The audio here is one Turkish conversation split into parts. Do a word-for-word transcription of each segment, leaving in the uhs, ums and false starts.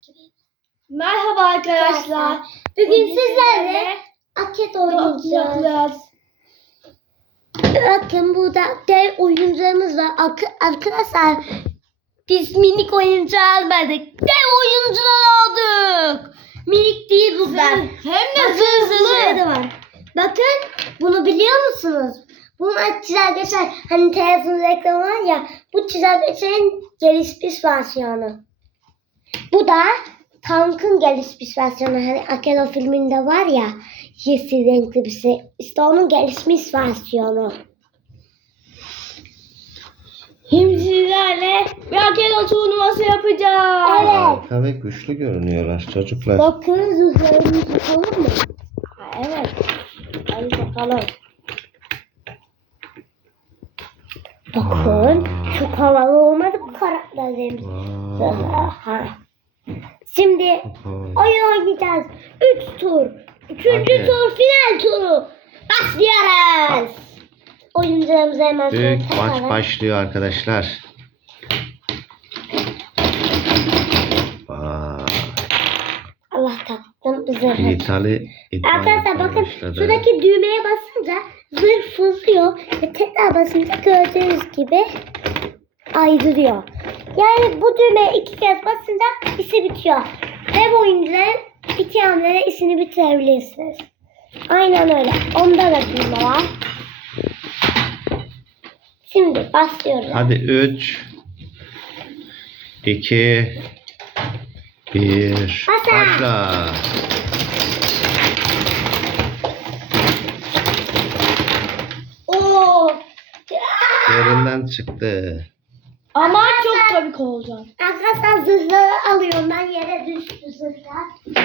Merhaba arkadaşlar. Bugün sizlerle Aket oynayacağız. Bakın burada dev oyuncağımız var. Arkadaşlar biz minik oyuncu almadık. Dev oyuncular aldık. Minik değil bunlar. Hem de zırhlı. var. Bakın bunu biliyor musunuz? Bunun çizelgeçler hani televizyon reklamı var ya, bu çizelgeçlerin gelişmiş versiyonu. Bu da tankın gelişmiş versiyonu. Hani Akelo filminde var ya, yeşil renkli bir şey. İşte onun gelişmiş versiyonu. Şimdi sizlerle bir Akelo turnuvası yapacağız. Evet. Harika ve güçlü görünüyorlar çocuklar. Bakın zırhlarımızı yapalım mı? Ha, evet. Hadi bakalım. Bakın çok havalı olmadı bu karakterlerimiz. Vay. Ha. Şimdi oyun oynayacağız. Üç tur. Üçüncü Hadi. tur final turu. Başlıyoruz. Oyuncularımızı hemen Büyük sonra maç takalım. başlıyor arkadaşlar. Vay. Allah taktım zırhı. İtali idman Arkadaşlar bakın başladı. şuradaki düğmeye basınca zırh fırlıyor ve tekrar basınca gördüğünüz gibi ayrılıyor. Yani bu düğmeye iki kez basınca işi bitiyor. Ve oyuncuların bitiyor hamlede işini bitirebilirsiniz. Aynen öyle. Onda da düğme var. Şimdi başlıyoruz. Hadi üç iki bir Başla. başla. Oo. Yerinden çıktı. Ama çok komik olacak. Arkadaşlar zırhları alıyorum. Ben yere düştü zırhlar.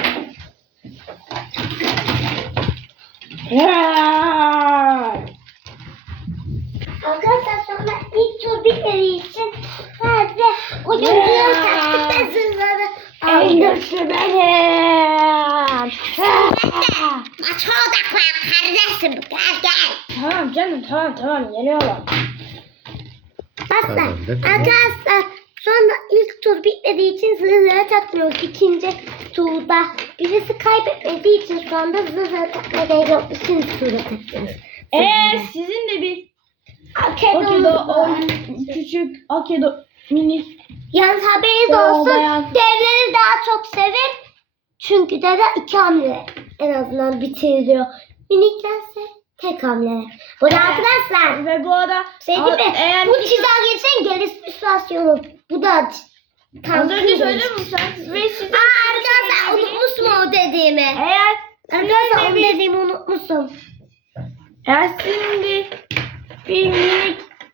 Arkadaşlar sonra ilk tur bitmediği için sadece oyuncuları taktık ve zırhları En aldık. güçlü benim. Maça odaklan kardeşim. Gel gel. Tamam canım, tamam tamam, geliyorlar. Başla. Tamam, de tamam. Arkadaşlar sonra ilk tur bitmediği için zırhları takmıyoruz. İkinci turda birisi kaybetmediği için şu anda zırhları takmaya gerek yok. İkinci turda takıyoruz. Eğer sizin de bir Akedo Akedo oyun, küçük Akedo mini Yalnız haberiniz Yo, olsun, bayağı- devleri daha çok sevin. Çünkü deve iki hamle en azından bitiriliyor. Miniklerse tek hamle. Bu da arkadaşlar, ve bu arada şey değil mi? eğer Bu çizelgesinin gelişmiş versiyonu. Bu da az tankın önce söyledim gelişmiş. mi sen? Ve sizin Aa arkadaşlar unutmuşum o dediğimi. eğer Arkadaşlar o bir- dediğimi unutmuşum. eğer sizin bir, bir minik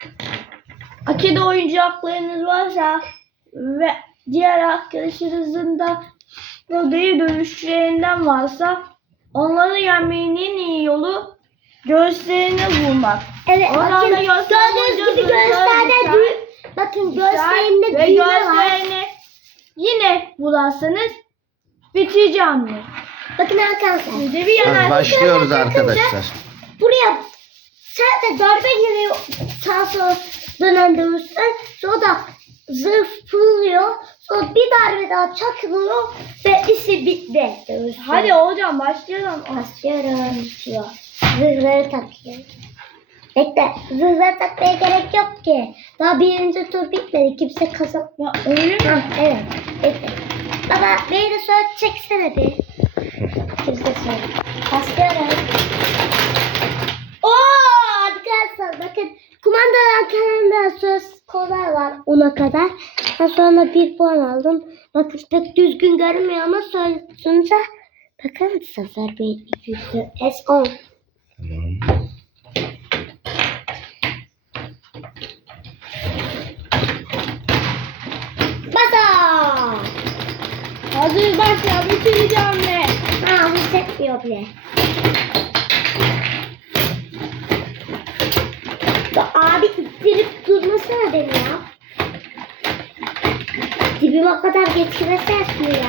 Akedo oyuncaklarınız varsa ve diğer arkadaşınızın da böyle dönüşlerinden varsa onları yenmenin en iyi yolu göğüslerine vurmak. Evet Oradan bakın da göster- gördüğünüz gibi göster- göğüslerde göster- düğüm. Bakın göğüslerinde ve düğme var. göğüslerine yine bularsanız bitireceğim mi? Bakın arkadaşlar. Bir de bir Hadi yana başlıyoruz arkadaşlar. Buraya sadece darbe yeri sağa sola dönen dövüşler. Sonra da zırh fırlıyor. Sonra bir darbe daha çakılıyor ve işi bitti. Dövüşler. hadi hocam başlayalım. başlıyorum. Bitiyor. Zırhları takıyor. Bekle. Zırhları takmaya gerek yok ki. Daha birinci tur bitmedi. Kimse kazan. Ya öyle mi? Ha, evet. Bekle. Baba beni de söyle çeksene bir. Kimse söyle. Başlıyorum. Oo arkadaşlar bakın. Kumandalar kanalında söz kolay var ona kadar. Ben sonra bir puan aldım. Bakın pek düzgün görünmüyor ama sonuçta bakın sıfır, bir, iki, üç, dört, S on. Tamam. Basa! Hazır başla bitireceğim mi? Ha hissetmiyor bile. Ya abi ittirip durmasana beni ya. Dibime kadar getirmesene şunu ya.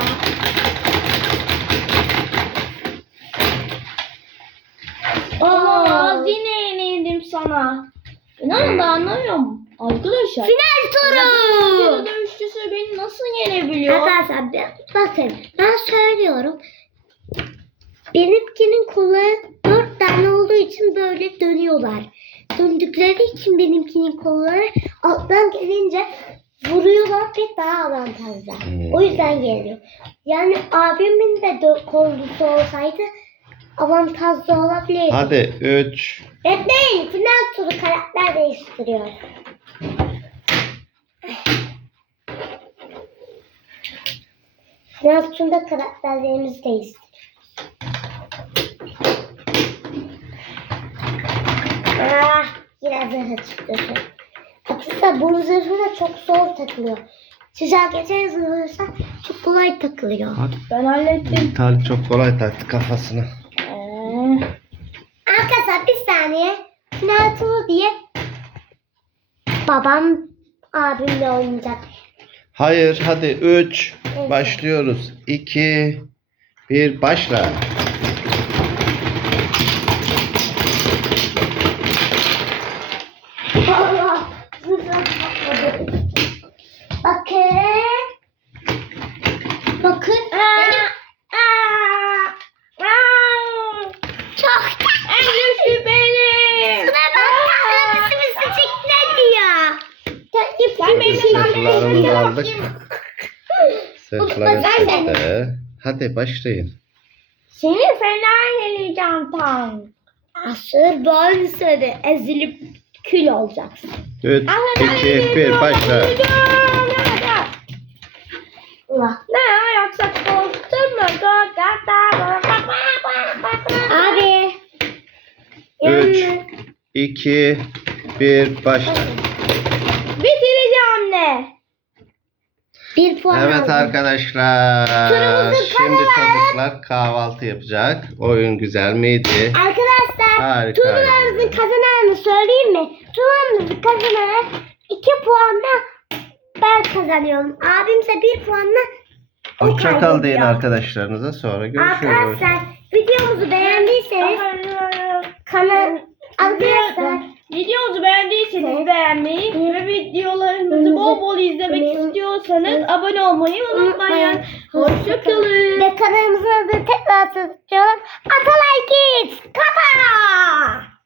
Aa, yine yenildim sana. İnanın da anlamıyorum. Arkadaşlar. Final turu. Dövüşçüsü Aslı beni nasıl yenebiliyor? Arkadaşlar ben- bakın ben söylüyorum. Benimkinin kolları dört tane olduğu için böyle dönüyorlar. Döndükleri için benimkinin kolları alttan gelince vuruyorlar ve daha avantajlı. Hmm. O yüzden geliyor. Yani abimin de dö- kollusu olsaydı avantajlı olabilirdi. Hadi üç. Bekleyin, final turu karakter değiştiriyor. Final turunda karakterlerimizi değiştiriyor. Ah, yine zırhı çıktı. Aslında bu zırhı da çok zor takılıyor. Sizler geçen zırhıysa çok kolay takılıyor. Hadi. Ben hallettim. Talip çok kolay taktı kafasına. Ee, Arkadaşlar bir saniye. Final turu diye babam abimle oynayacak. Hayır hadi üç. Başlıyoruz. iki, bir başla. Allah! Zırhla patladı. Bakın. Bakın. Benim... Aa! Aa! Çok en güçlü benim. Şuna bak. Kafamızı sıçıkla diyor. Sen benim Sırtlarını da aldık. Unutma, Sırtları ben de- çıktı. Hadi başlayın. Seni fena yeneceğim tam. Asıl ben seni ezilip kül olacaksın. üç, iki, bir başla. Allah. Ne yoksa korktun mu? Abi. üç, Yalnız- iki, bir başla. Bitireceğim ne? Bir puan Evet aldım. arkadaşlar. Turumuzu Şimdi çocuklar kahvaltı yapacak. Oyun güzel miydi? Arkadaşlar Harika. turlarımızın kazananını söyleyeyim mi? Turlarımızın kazananı iki puanla ben kazanıyorum. Abimse bir puanla o Hoşça kal deyin kaybediyor. arkadaşlarınıza, sonra görüşürüz. Arkadaşlar videomuzu beğendiyseniz kanal arkadaşlar Videomuzu beğendiyseniz beğenmeyi ve videolarımızı bol bol izlemek istiyorsanız abone olmayı unutmayın. Hoşçakalın. ve kanalımızın adını tekrar hatırlatıyorum. Atalay Kids. Kapa.